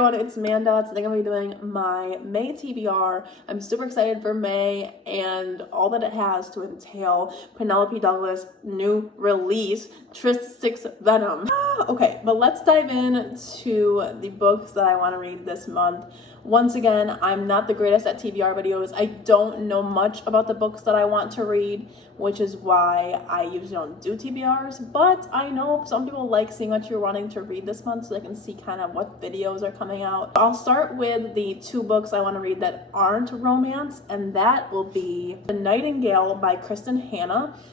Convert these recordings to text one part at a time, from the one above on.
everyone, it's Amanda. Today I'm going to be doing my May TBR. I'm super excited for May and all that it has to entail. Penelope Douglas' new release, Tryst 6 Venom. Okay, but let's dive into the books that I want to read this month. Once again, I'm not the greatest at TBR videos. I don't know much about the books that I want to read, which is why I usually don't do TBRs, but I know some people like seeing what you're wanting to read this month so they can see kind of what videos are coming out. I'll start with the two books I want to read that aren't romance, and that will be The Nightingale by Kristin.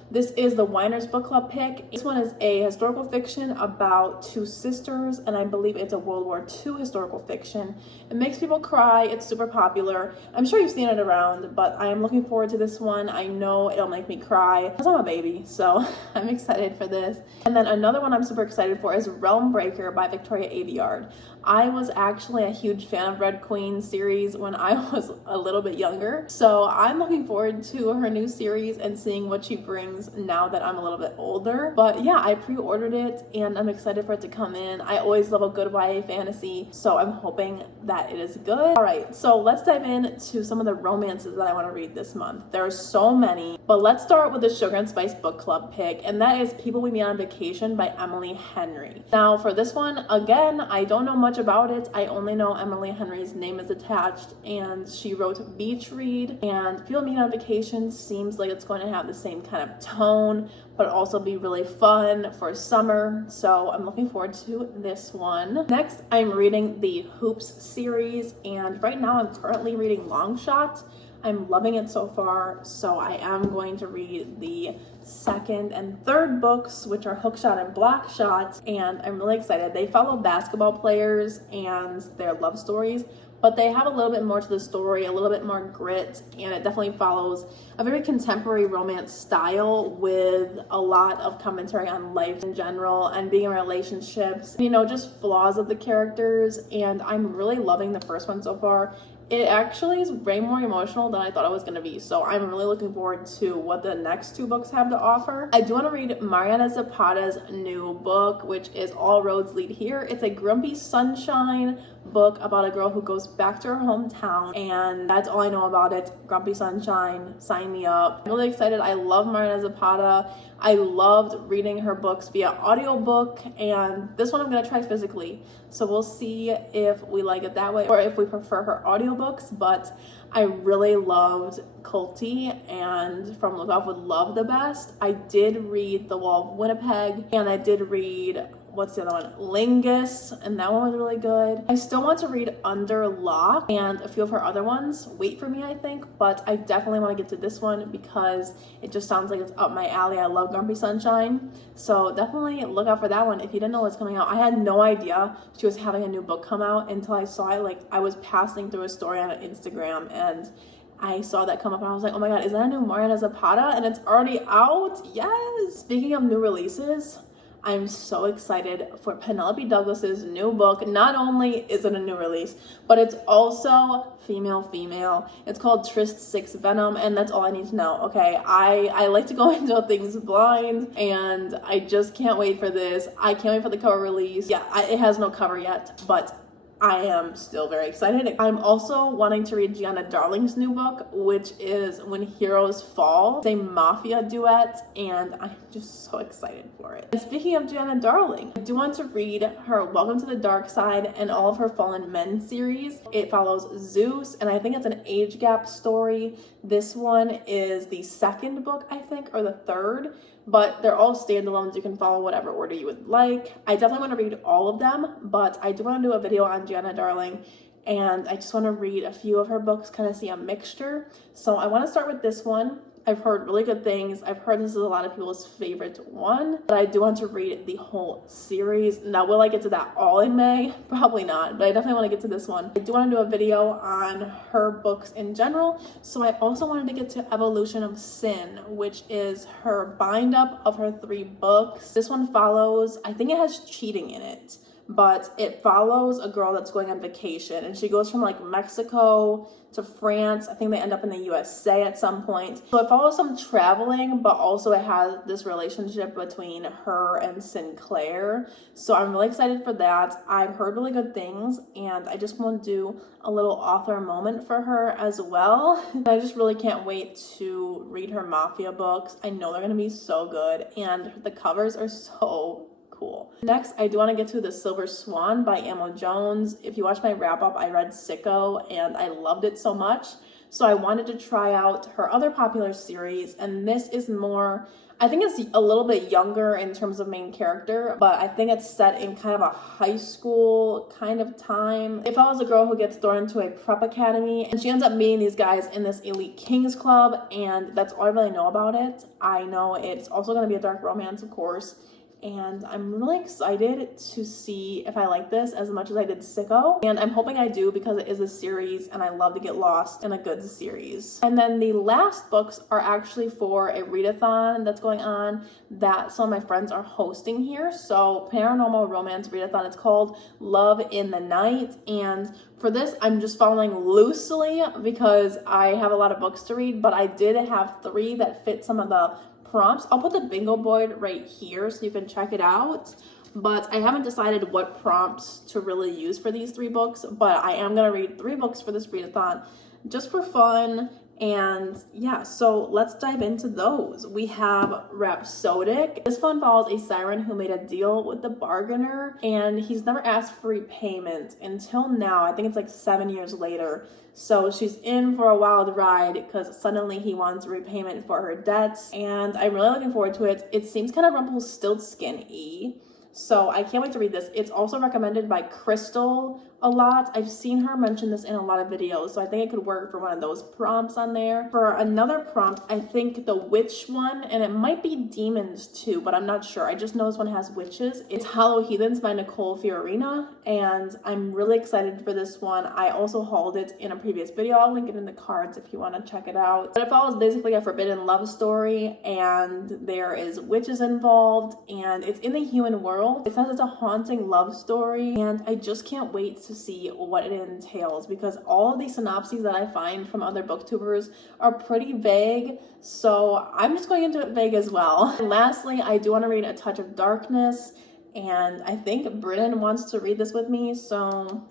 This is the Whiners book club pick. This one is a historical fiction about two sisters, and I believe it's a World War II historical fiction. It makes people cry. It's super popular. I'm sure you've seen it around, but I am looking forward to this one. I know it'll make me cry because I'm a baby, so I'm excited for this. And then another one I'm super excited for is Realm Breaker by Victoria Aveyard. I was actually a huge fan of Red Queen series when I was a little bit younger, so I'm looking forward to her new series and seeing what she brings now that I'm a little bit older. But yeah, I pre-ordered it and I'm excited for it to come in. I always love a good YA fantasy, so I'm hoping that it is good. All right, so let's dive into some of the romances that I want to read this month. There are so many, but let's start with the Sugar and Spice book club pick, and that is People We Meet on Vacation by Emily Henry. Now for this one, again, I don't know much about it. I only know Emily Henry's name is attached, and she wrote Beach Read, and People Meet on Vacation seems like it's going to have the same kind of tone, but also be really fun for summer, so I'm looking forward to this one. Next, I'm reading the Hoops series, and right now I'm currently reading Long Shot. I'm loving it so far, so I am going to read the second and third books, which are Hookshot and Blackshot, and I'm really excited. They follow basketball players and their love stories, but they have a little bit more to the story, a little bit more grit, and it definitely follows a very contemporary romance style with a lot of commentary on life in general and being in relationships, you know, just flaws of the characters, and I'm really loving the first one so far. It actually is way more emotional than I thought it was going to be, so I'm really looking forward to what the next two books have to offer. I do want to read Mariana Zapata's new book, which is All Roads Lead Here. It's a grumpy sunshine book about a girl who goes back to her hometown, and that's all I know about it. Grumpy sunshine, sign me up. I'm really excited. I love Mariana Zapata. I loved reading her books via audiobook, and this one I'm going to try physically. So we'll see if we like it that way or if we prefer her audiobooks, but I really loved Culty and From Look Off With Love the best. I did read The Wall of Winnipeg, and I did read, what's the other one? Lingus, and that one was really good. I still want to read Under Lock and a few of her other ones. Wait for Me, I think, but I definitely want to get to this one because it just sounds like it's up my alley. I love Grumpy Sunshine, so definitely look out for that one if you didn't know what's coming out. I had no idea she was having a new book come out until I saw it. Like, I was passing through a story on Instagram and I saw that come up and I was like, oh my god, is that a new Mariana Zapata? And it's already out? Yes! Speaking of new releases, I'm so excited for Penelope Douglas's new book. Not only is it a new release, but it's also female. It's called Tryst 6 Venom, and that's all I need to know, okay? I like to go into things blind, and I just can't wait for this. I can't wait for the cover release. Yeah, it has no cover yet, but I am still very excited. I'm also wanting to read Giana Darling's new book, which is When Heroes Fall. It's a mafia duet, and I'm just so excited for it. And speaking of Giana Darling, I do want to read her Welcome to the Dark Side and all of her Fallen Men series. It follows Zeus, and I think it's an age gap story. This one is the second book, I think, or the third, but they're all standalones. You can follow whatever order you would like. I definitely want to read all of them, but I do want to do a video on Giana Darling, and I just want to read a few of her books, kind of see a mixture. So I want to start with this one. I've heard really good things. I've heard this is a lot of people's favorite one, but I do want to read the whole series. Now, will I get to that all in May? Probably not, but I definitely want to get to this one. I do want to do a video on her books in general, so I also wanted to get to Evolution of Sin, which is her bind up of her 3 books. This one follows, I think it has cheating in it, but it follows a girl that's going on vacation, and she goes from like Mexico to France. I think they end up in the USA at some point. So it follows some traveling, but also it has this relationship between her and Sinclair. So I'm really excited for that. I've heard really good things, and I just want to do a little author moment for her as well. I just really can't wait to read her mafia books. I know they're going to be so good, and the covers are so cool. Next, I do want to get to The Silver Swan by Amo Jones. If you watch my wrap up, I read Sicko and I loved it so much. So I wanted to try out her other popular series, and this is more, I think it's a little bit younger in terms of main character, but I think it's set in kind of a high school kind of time. It follows a girl who gets thrown into a prep academy, and she ends up meeting these guys in this elite kings club, and that's all I really know about it. I know it's also going to be a dark romance, of course, and I'm really excited to see if I like this as much as I did Sicko, and I'm hoping I do because it is a series and I love to get lost in a good series. And then the last books are actually for a readathon that's going on that some of my friends are hosting here. So paranormal romance readathon, it's called Love in the Night, and for this I'm just following loosely because I have a lot of books to read, but I did have 3 that fit some of the prompts. I'll put the bingo board right here so you can check it out, but I haven't decided what prompts to really use for these 3 books, but I am going to read 3 books for this readathon just for fun. And yeah, so let's dive into those. We have Rhapsodic. This one follows a siren who made a deal with the bargainer, and he's never asked for repayment until now. I think it's like 7 years later. So she's in for a wild ride because suddenly he wants repayment for her debts, and I'm really looking forward to it. It seems kind of Rumpelstiltskin-y, so I can't wait to read this. It's also recommended by Crystal a lot. I've seen her mention this in a lot of videos, so I think it could work for one of those prompts on there. For another prompt, I think the witch one, and it might be demons too, but I'm not sure. I just know this one has witches. It's Hollow Heathens by Nicole Fiorina, and I'm really excited for this one. I also hauled it in a previous video. I'll link it in the cards if you want to check it out. But it follows basically a forbidden love story, and there is witches involved, and it's in the human world. It says it's a haunting love story, and I just can't wait to see what it entails because all of these synopses that I find from other booktubers are pretty vague, so I'm just going into it vague as well. And lastly, I do want to read A Touch of Darkness, and I think Brennan wants to read this with me, so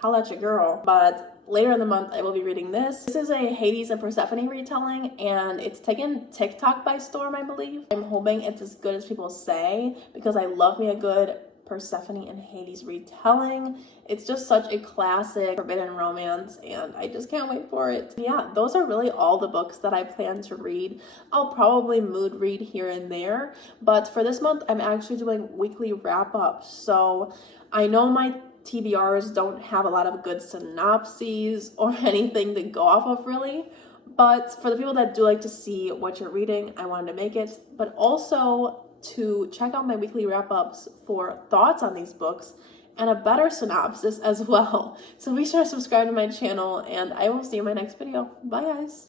holla at your girl. But later in the month, I will be reading this. This is a Hades and Persephone retelling, and it's taken TikTok by storm, I believe. I'm hoping it's as good as people say because I love me a good Persephone and Hades retelling. It's just such a classic forbidden romance, and I just can't wait for it. Yeah, those are really all the books that I plan to read. I'll probably mood read here and there, but for this month, I'm actually doing weekly wrap-ups. So I know my TBRs don't have a lot of good synopses or anything to go off of really, but for the people that do like to see what you're reading, I wanted to make it, but also to check out my weekly wrap-ups for thoughts on these books and a better synopsis as well. So be sure to subscribe to my channel, and I will see you in my next video. Bye guys!